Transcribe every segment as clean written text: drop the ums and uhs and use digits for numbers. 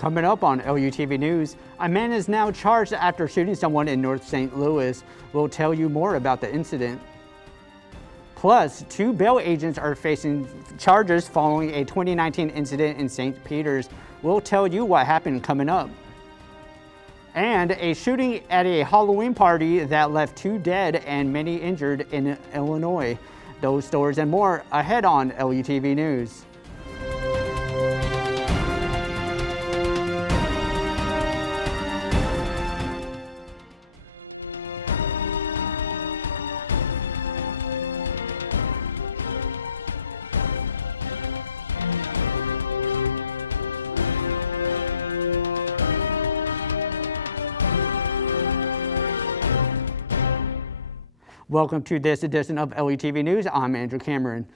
Coming up on LUTV News, a man is now charged after shooting someone in North St. Louis. We'll tell you more about the incident. Plus, 2 bail agents are facing charges following a 2019 incident in St. Peters. We'll tell you what happened coming up. And a shooting at a Halloween party that left 2 dead and many injured in Illinois. Those stories and more ahead on LUTV News. Welcome to this edition of LUTV News. I'm Andrew Cameron.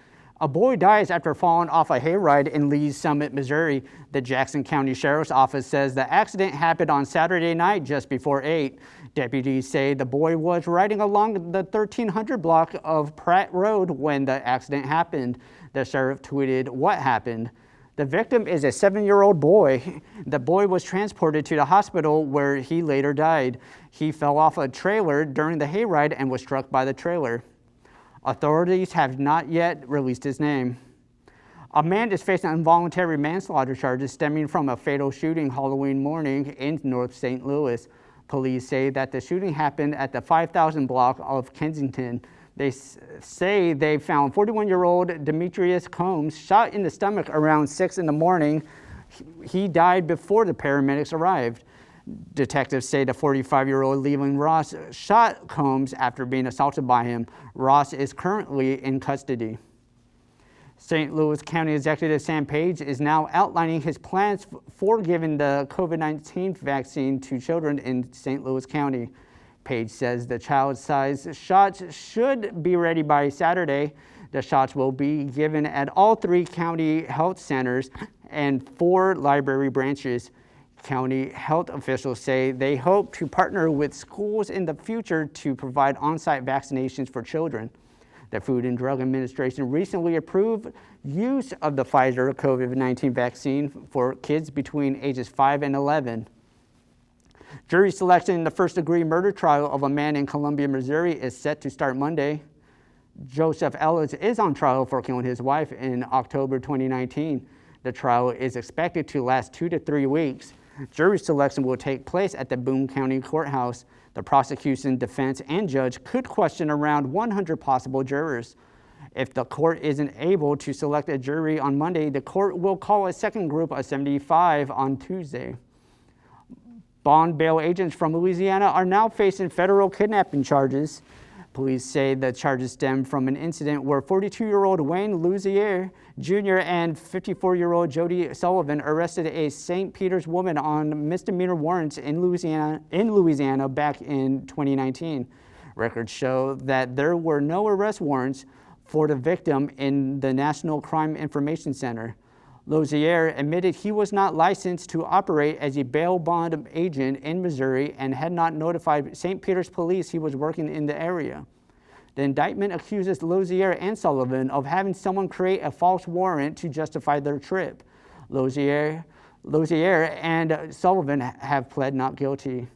A boy dies after falling off a hayride in Lee's Summit, Missouri. The Jackson County Sheriff's Office says the accident happened on Saturday night just before 8. Deputies say the boy was riding along the 1300 block of Pratt Road when the accident happened. The sheriff tweeted what happened. The victim is a 7-year-old boy. The boy was transported to the hospital where he later died. He fell off a trailer during the hayride and was struck by the trailer. Authorities have not yet released his name. A man is facing involuntary manslaughter charges stemming from a fatal shooting Halloween morning in North St. Louis. Police say that the shooting happened at the 5000 block of Kensington. They say they found 41-year-old Demetrius Combs shot in the stomach around 6 in the morning. He died before the paramedics arrived. Detectives say the 45-year-old Leland Ross shot Combs after being assaulted by him. Ross is currently in custody. St. Louis County Executive Sam Page is now outlining his plans for giving the COVID-19 vaccine to children in St. Louis County. Page says the child-sized shots should be ready by Saturday. The shots will be given at all 3 county health centers and 4 library branches. County health officials say they hope to partner with schools in the future to provide on-site vaccinations for children. The Food and Drug Administration recently approved use of the Pfizer COVID-19 vaccine for kids between ages 5 and 11. Jury selection in the first-degree murder trial of a man in Columbia, Missouri is set to start Monday. Joseph Ellis is on trial for killing his wife in October 2019. The trial is expected to last 2 to 3 weeks. Jury selection will take place at the Boone County Courthouse. The prosecution, defense, and judge could question around 100 possible jurors. If the court isn't able to select a jury on Monday, the court will call a second group of 75 on Tuesday. Bond bail agents from Louisiana are now facing federal kidnapping charges. Police say the charges stem from an incident where 42-year-old Wayne Louisier Jr. and 54-year-old Jody Sullivan arrested a St. Peters woman on misdemeanor warrants in Louisiana back in 2019. Records show that there were no arrest warrants for the victim in the National Crime Information Center. Louisier admitted he was not licensed to operate as a bail bond agent in Missouri and had not notified St. Peters police he was working in the area. The indictment accuses Louisier and Sullivan of having someone create a false warrant to justify their trip. Louisier and Sullivan have pled not guilty.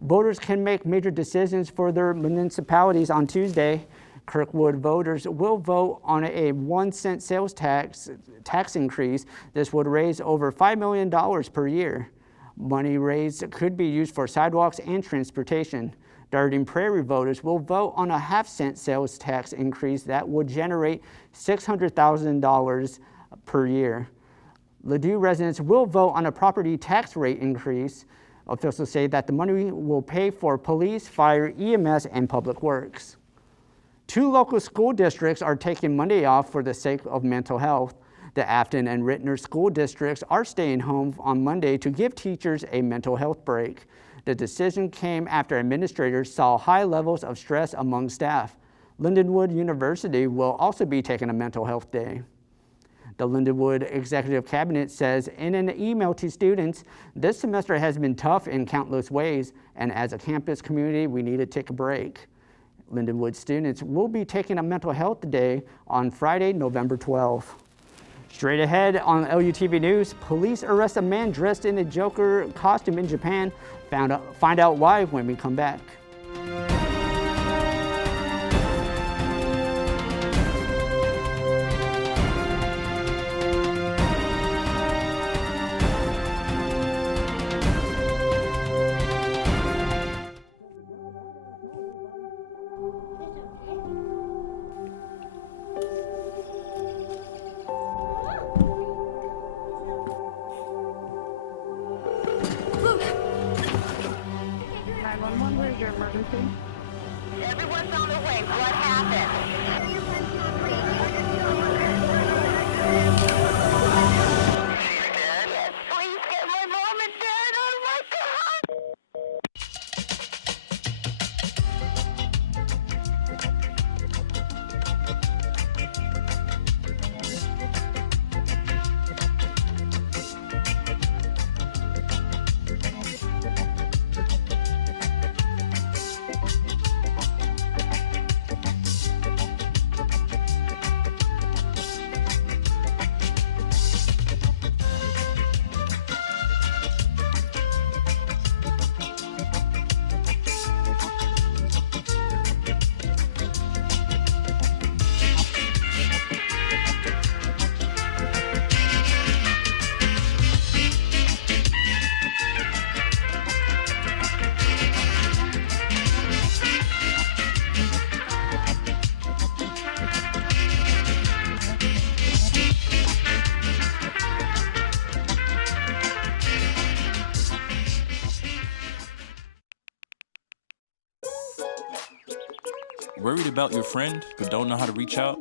Voters can make major decisions for their municipalities on Tuesday. Kirkwood voters will vote on a 1-cent sales tax increase. This would raise over $5 million per year. Money raised could be used for sidewalks and transportation. Darting Prairie voters will vote on a half-cent sales tax increase that would generate $600,000 per year. Ladue residents will vote on a property tax rate increase. Officials say that the money will pay for police, fire, EMS, and public works. 2 local school districts are taking Monday off for the sake of mental health. The Afton and Rittner school districts are staying home on Monday to give teachers a mental health break. The decision came after administrators saw high levels of stress among staff. Lindenwood University will also be taking a mental health day. The Lindenwood Executive Cabinet says in an email to students, this semester has been tough in countless ways, and as a campus community, we need to take a break. Lindenwood students will be taking a mental health day on Friday, November 12th. Straight ahead on LUTV News, police arrest a man dressed in a Joker costume in Japan. Find out why when we come back. Where's your emergency? Everyone's on their way. What happened? She's dead? Yes, please get my mom and dad. Oh my God! Worried about your friend but don't know how to reach out?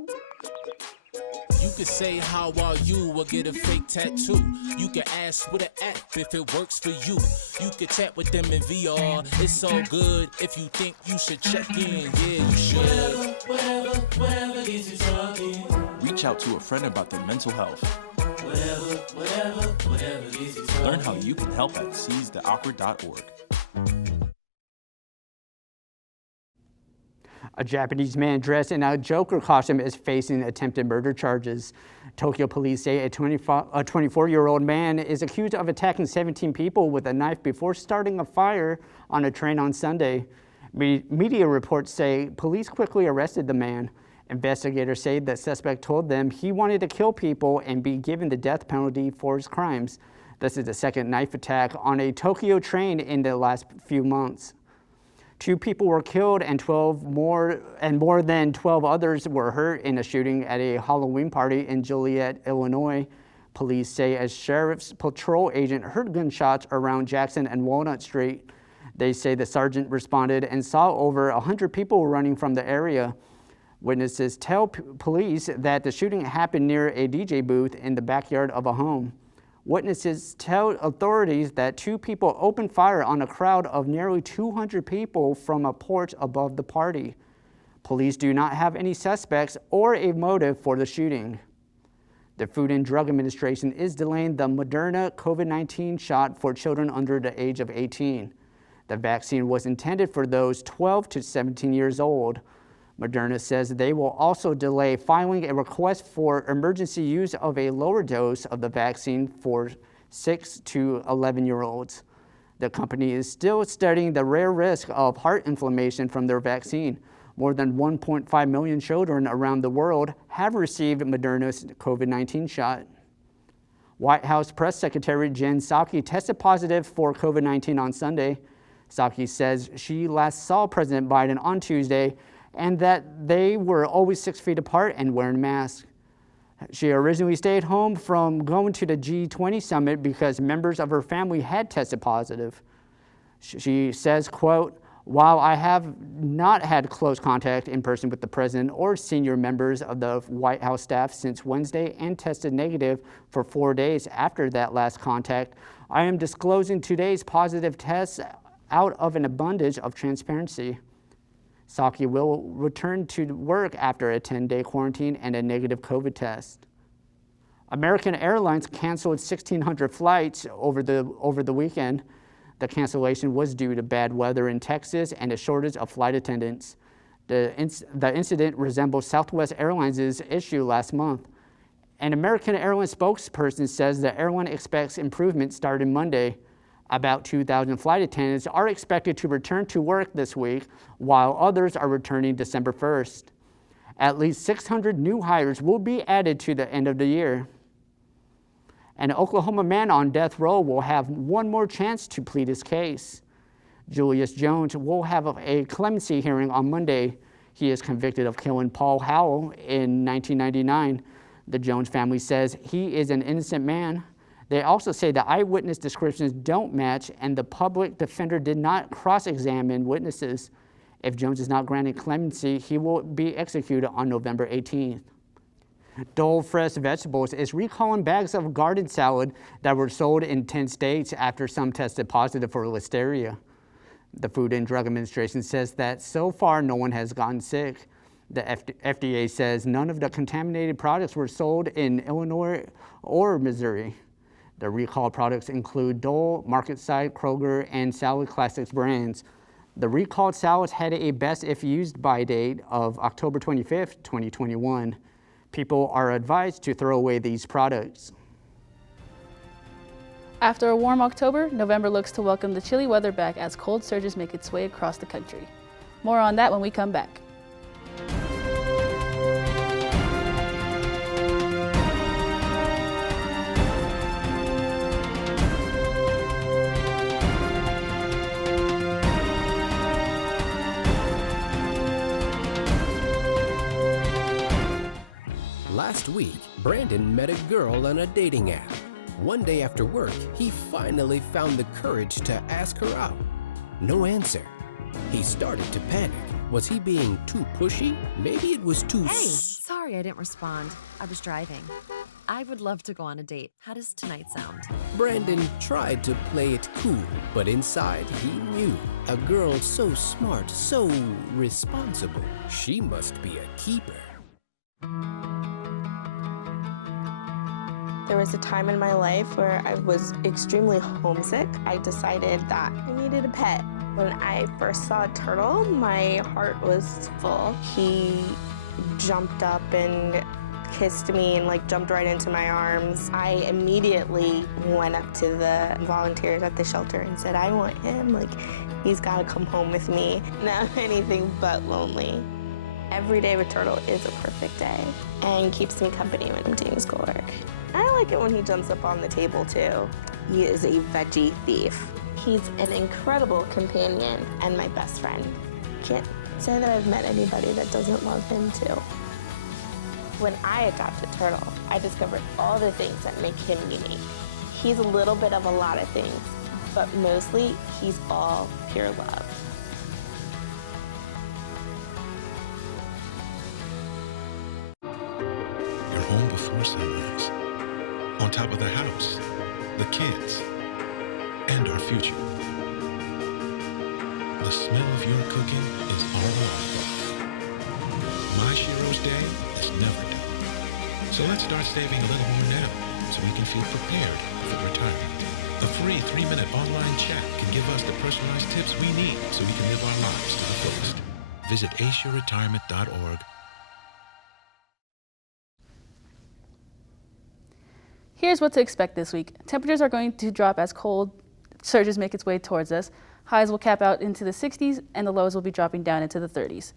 You can say how are you or get a fake tattoo. You can ask with an app if it works for you. You can chat with them in VR. It's all good if you think you should check in. Yeah, you should. Whatever gets you talking. Reach out to a friend about their mental health. Whatever gets you talking. Learn how you can help at seizetheawkward.org. A Japanese man dressed in a Joker costume is facing attempted murder charges. Tokyo police say a 24-year-old man is accused of attacking 17 people with a knife before starting a fire on a train on Sunday. Media reports say police quickly arrested the man. Investigators say the suspect told them he wanted to kill people and be given the death penalty for his crimes. This is the second knife attack on a Tokyo train in the last few months. 2 people were killed and more than 12 others were hurt in a shooting at a Halloween party in Joliet, Illinois. Police say a sheriff's patrol agent heard gunshots around Jackson and Walnut Street. They say the sergeant responded and saw over 100 people running from the area. Witnesses tell police that the shooting happened near a DJ booth in the backyard of a home. Witnesses tell authorities that 2 people opened fire on a crowd of nearly 200 people from a porch above the party. Police do not have any suspects or a motive for the shooting. The Food and Drug Administration is delaying the Moderna COVID-19 shot for children under the age of 18. The vaccine was intended for those 12 to 17 years old. Moderna says they will also delay filing a request for emergency use of a lower dose of the vaccine for 6 to 11-year-olds. The company is still studying the rare risk of heart inflammation from their vaccine. More than 1.5 million children around the world have received Moderna's COVID-19 shot. White House Press Secretary Jen Psaki tested positive for COVID-19 on Sunday. Psaki says she last saw President Biden on Tuesday and that they were always 6 feet apart and wearing masks. She originally stayed home from going to the G20 summit because members of her family had tested positive. She says, quote, "While I have not had close contact in person with the president or senior members of the White House staff since Wednesday and tested negative for 4 days after that last contact, I am disclosing today's positive tests out of an abundance of transparency." Psaki will return to work after a 10-day quarantine and a negative COVID test. American Airlines canceled 1,600 flights over the weekend. The cancellation was due to bad weather in Texas and a shortage of flight attendants. The incident resembles Southwest Airlines' issue last month. An American Airlines spokesperson says the airline expects improvement starting Monday. About 2,000 flight attendants are expected to return to work this week, while others are returning December 1st. At least 600 new hires will be added to the end of the year. An Oklahoma man on death row will have one more chance to plead his case. Julius Jones will have a clemency hearing on Monday. He is convicted of killing Paul Howell in 1999. The Jones family says he is an innocent man. They also say the eyewitness descriptions don't match and the public defender did not cross-examine witnesses. If Jones is not granted clemency, he will be executed on November 18th. Dole Fresh Vegetables is recalling bags of garden salad that were sold in 10 states after some tested positive for listeria. The Food and Drug Administration says that so far no one has gotten sick. The FDA says none of the contaminated products were sold in Illinois or Missouri. The recalled products include Dole, Market Side, Kroger, and Salad Classics brands. The recalled salads had a best if used by date of October 25th, 2021. People are advised to throw away these products. After a warm October, November looks to welcome the chilly weather back as cold surges make its way across the country. More on that when we come back. Last week, Brandon met a girl on a dating app. One day after work, he finally found the courage to ask her out. No answer. He started to panic. Was he being too pushy? Maybe it was too Hey, sorry I didn't respond. I was driving. I would love to go on a date. How does tonight sound? Brandon tried to play it cool, but inside he knew a girl so smart, so responsible. She must be a keeper. There was a time in my life where I was extremely homesick. I decided that I needed a pet. When I first saw a turtle, my heart was full. He jumped up and kissed me and jumped right into my arms. I immediately went up to the volunteers at the shelter and said, I want him, he's gotta come home with me. Not anything but lonely. Every day with Turtle is a perfect day and keeps me company when I'm doing schoolwork. I like it when he jumps up on the table too. He is a veggie thief. He's an incredible companion and my best friend. Can't say that I've met anybody that doesn't love him too. When I adopted Turtle, I discovered all the things that make him unique. He's a little bit of a lot of things, but mostly he's all pure love. Home before sunrise, on top of the house, the kids, and our future. The smell of your cooking is all on. My Shiro's day is never done. So let's start saving a little more now, so we can feel prepared for retirement. A free 3-minute online chat can give us the personalized tips we need so we can live our lives to the fullest. Visit aceyourretirement.org. Here's what to expect this week. Temperatures are going to drop as cold surges make its way towards us. Highs will cap out into the 60s and the lows will be dropping down into the 30s.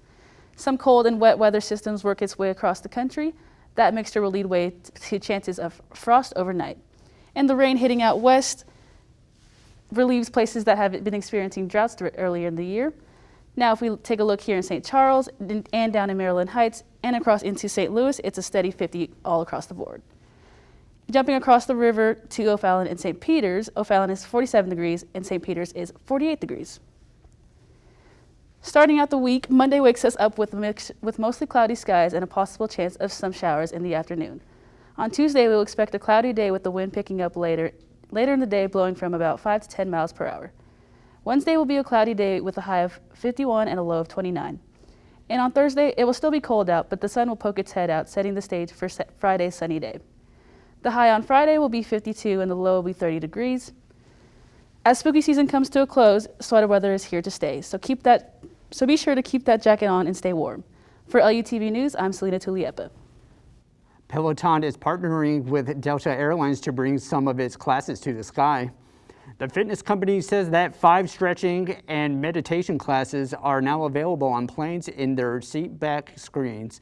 Some cold and wet weather systems work its way across the country. That mixture will lead way to chances of frost overnight. And the rain hitting out west relieves places that have been experiencing droughts earlier in the year. Now if we take a look here in St. Charles and down in Maryland Heights and across into St. Louis, it's a steady 50 all across the board. Jumping across the river to O'Fallon and St. Peter's, O'Fallon is 47 degrees and St. Peter's is 48 degrees. Starting out the week, Monday wakes us up with mostly cloudy skies and a possible chance of some showers in the afternoon. On Tuesday, we'll expect a cloudy day with the wind picking up later in the day, blowing from about 5 to 10 miles per hour. Wednesday will be a cloudy day with a high of 51 and a low of 29. And on Thursday, it will still be cold out, but the sun will poke its head out, setting the stage for Friday's sunny day. The high on Friday will be 52 and the low will be 30 degrees. As spooky season comes to a close, sweater weather is here to stay. So be sure to keep that jacket on and stay warm. For LUTV News, I'm Selena Tuliepa. Peloton is partnering with Delta Airlines to bring some of its classes to the sky. The fitness company says that 5 stretching and meditation classes are now available on planes in their seat back screens.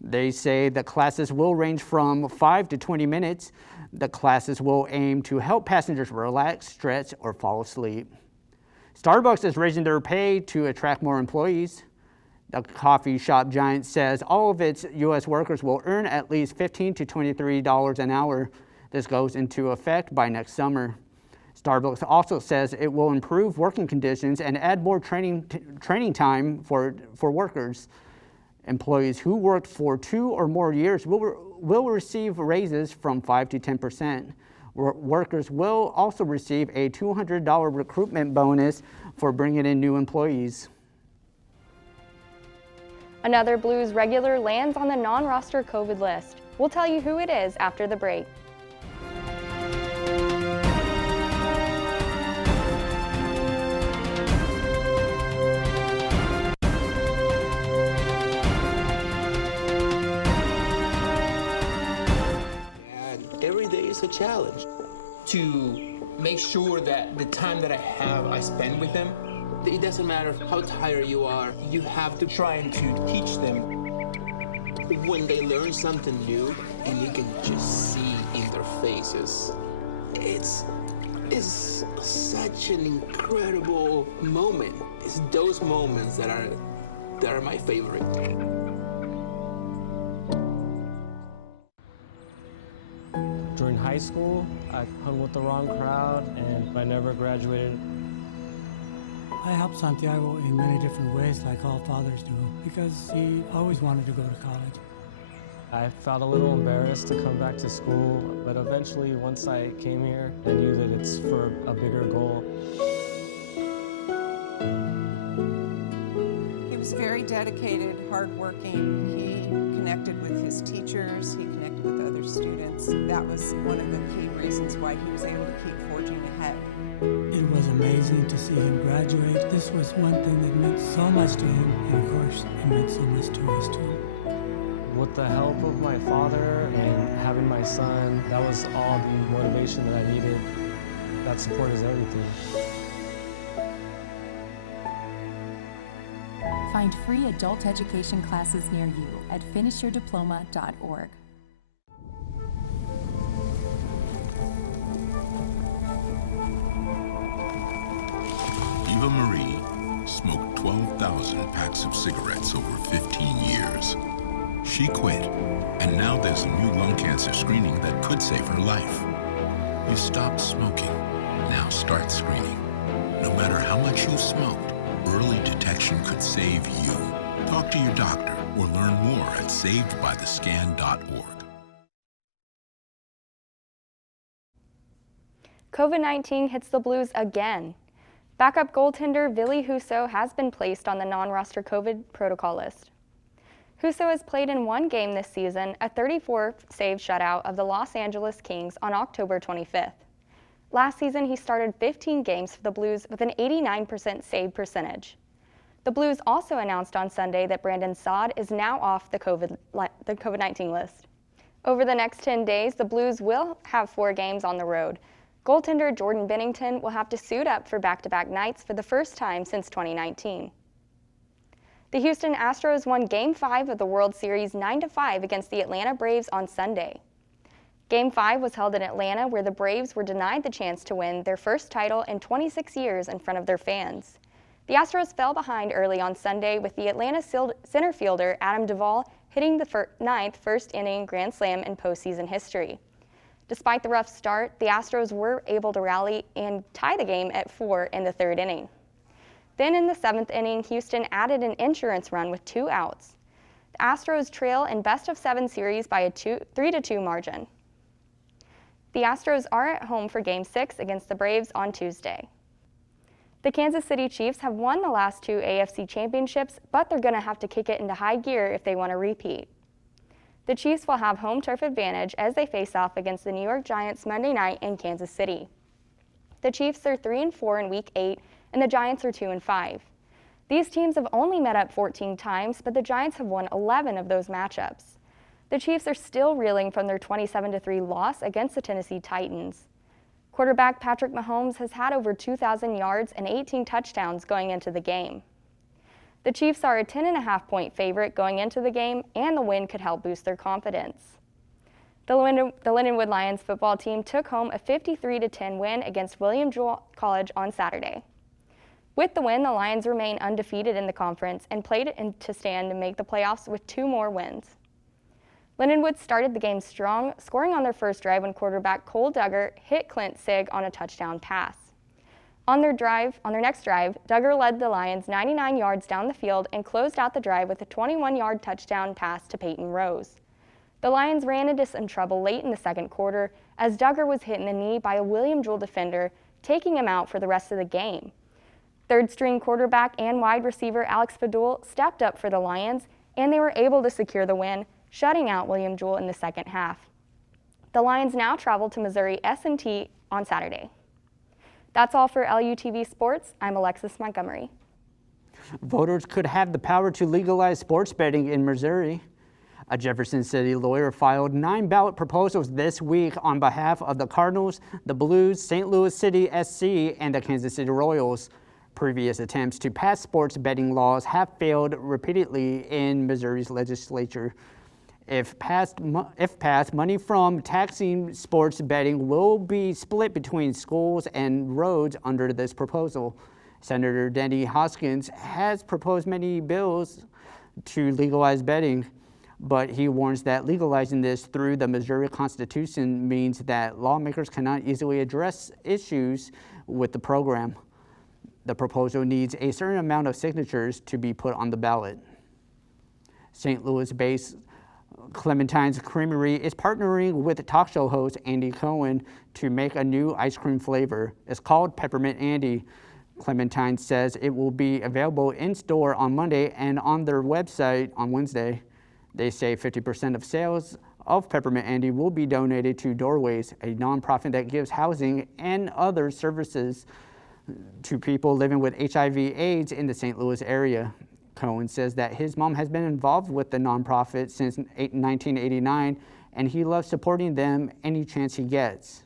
They say the classes will range from 5 to 20 minutes. The classes will aim to help passengers relax, stretch, or fall asleep. Starbucks is raising their pay to attract more employees. The coffee shop giant says all of its U.S. workers will earn at least $15 to $23 an hour. This goes into effect by next summer. Starbucks also says it will improve working conditions and add more training time for workers. Employees who worked for 2 or more years will receive raises from 5 to 10%. Workers will also receive a $200 recruitment bonus for bringing in new employees. Another Blues regular lands on the non-roster COVID list. We'll tell you who it is after the break. And every day is a challenge. To make sure that the time that I have, I spend with them. It doesn't matter how tired you are, you have to try and to teach them. When they learn something new and you can just see in their faces, it's such an incredible moment. It's those moments that are my favorite. During high school, I hung with the wrong crowd and I never graduated. I helped Santiago in many different ways, like all fathers do, because he always wanted to go to college. I felt a little embarrassed to come back to school, but eventually, once I came here, I knew that it's for a bigger goal. He was very dedicated, hardworking. He connected with his teachers, he connected with other students. That was one of the key reasons why he was able to keep forging ahead. It was amazing to see him graduate. This was one thing that meant so much to him, and of course, it meant so much to us too. With the help of my father and having my son, that was all the motivation that I needed. That support is everything. Find free adult education classes near you at finishyourdiploma.org. Eva Marie smoked 12,000 packs of cigarettes over 15 years. She quit, and now there's a new lung cancer screening that could save her life. You stopped smoking, now start screening. No matter how much you smoked, early detection could save you. Talk to your doctor or learn more at savedbythescan.org. COVID-19 hits the Blues again. Backup goaltender Ville Husso has been placed on the non-roster COVID protocol list. Husso has played in 1 game this season, a 34-save shutout of the Los Angeles Kings on October 25th. Last season, he started 15 games for the Blues with an 89% save percentage. The Blues also announced on Sunday that Brandon Saad is now off the COVID-19 list. Over the next 10 days, the Blues will have 4 games on the road. Goaltender Jordan Binnington will have to suit up for back-to-back nights for the first time since 2019. The Houston Astros won Game 5 of the World Series 9-5 against the Atlanta Braves on Sunday. Game 5 was held in Atlanta, where the Braves were denied the chance to win their first title in 26 years in front of their fans. The Astros fell behind early on Sunday with the Atlanta center fielder Adam Duvall hitting the 9th first-inning grand slam in postseason history. Despite the rough start, the Astros were able to rally and tie the game at 4 in the 3rd inning. Then in the 7th inning, Houston added an insurance run with 2 outs. The Astros trail in best-of-7 series by a 3-2 margin. The Astros are at home for Game 6 against the Braves on Tuesday. The Kansas City Chiefs have won the last 2 AFC championships, but they're going to have to kick it into high gear if they want to repeat. The Chiefs will have home turf advantage as they face off against the New York Giants Monday night in Kansas City. The Chiefs are 3-4 in Week 8, and the Giants are 2-5. These teams have only met up 14 times, but the Giants have won 11 of those matchups. The Chiefs are still reeling from their 27-3 loss against the Tennessee Titans. Quarterback Patrick Mahomes has had over 2,000 yards and 18 touchdowns going into the game. The Chiefs are a 10.5-point favorite going into the game, and the win could help boost their confidence. The Lindenwood Lions football team took home a 53-10 win against William Jewell College on Saturday. With the win, the Lions remain undefeated in the conference and played to stand to make the playoffs with 2 more wins. Lindenwood started the game strong, scoring on their first drive when quarterback Cole Duggar hit Clint Sigg on a touchdown pass. On their next drive, Duggar led the Lions 99 yards down the field and closed out the drive with a 21-yard touchdown pass to Peyton Rose. The Lions ran into some trouble late in the second quarter as Duggar was hit in the knee by a William Jewell defender, taking him out for the rest of the game. Third-string quarterback and wide receiver Alex Fadul stepped up for the Lions, and they were able to secure the win, shutting out William Jewell in the second half. The Lions now travel to Missouri S&T on Saturday. That's all for LUTV Sports. I'm Alexis Montgomery. Voters could have the power to legalize sports betting in Missouri. A Jefferson City lawyer filed 9 ballot proposals this week on behalf of the Cardinals, the Blues, St. Louis City SC, and the Kansas City Royals. Previous attempts to pass sports betting laws have failed repeatedly in Missouri's legislature. If passed, money from taxing sports betting will be split between schools and roads under this proposal. Senator Denny Hoskins has proposed many bills to legalize betting, but he warns that legalizing this through the Missouri Constitution means that lawmakers cannot easily address issues with the program. The proposal needs a certain amount of signatures to be put on the ballot. St. Louis-based Clementine's Creamery is partnering with talk show host Andy Cohen to make a new ice cream flavor. It's called Peppermint Andy. Clementine says it will be available in-store on Monday and on their website on Wednesday. They say 50% of sales of Peppermint Andy will be donated to Doorways, a nonprofit that gives housing and other services to people living with HIV/AIDS in the St. Louis area. Cohen says that his mom has been involved with the nonprofit since 1989, and he loves supporting them any chance he gets.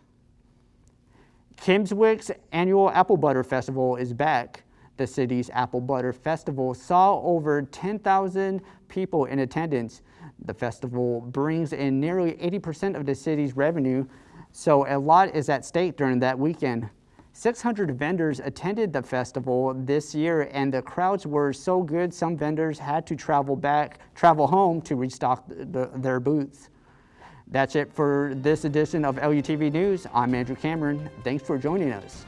Kimswick's annual Apple Butter Festival is back. The city's Apple Butter Festival saw over 10,000 people in attendance. The festival brings in nearly 80% of the city's revenue, so a lot is at stake during that weekend. 600 vendors attended the festival this year, and the crowds were so good some vendors had to travel home to restock their booths. That's it for this edition of LUTV News. I'm Andrew Cameron. Thanks for joining us.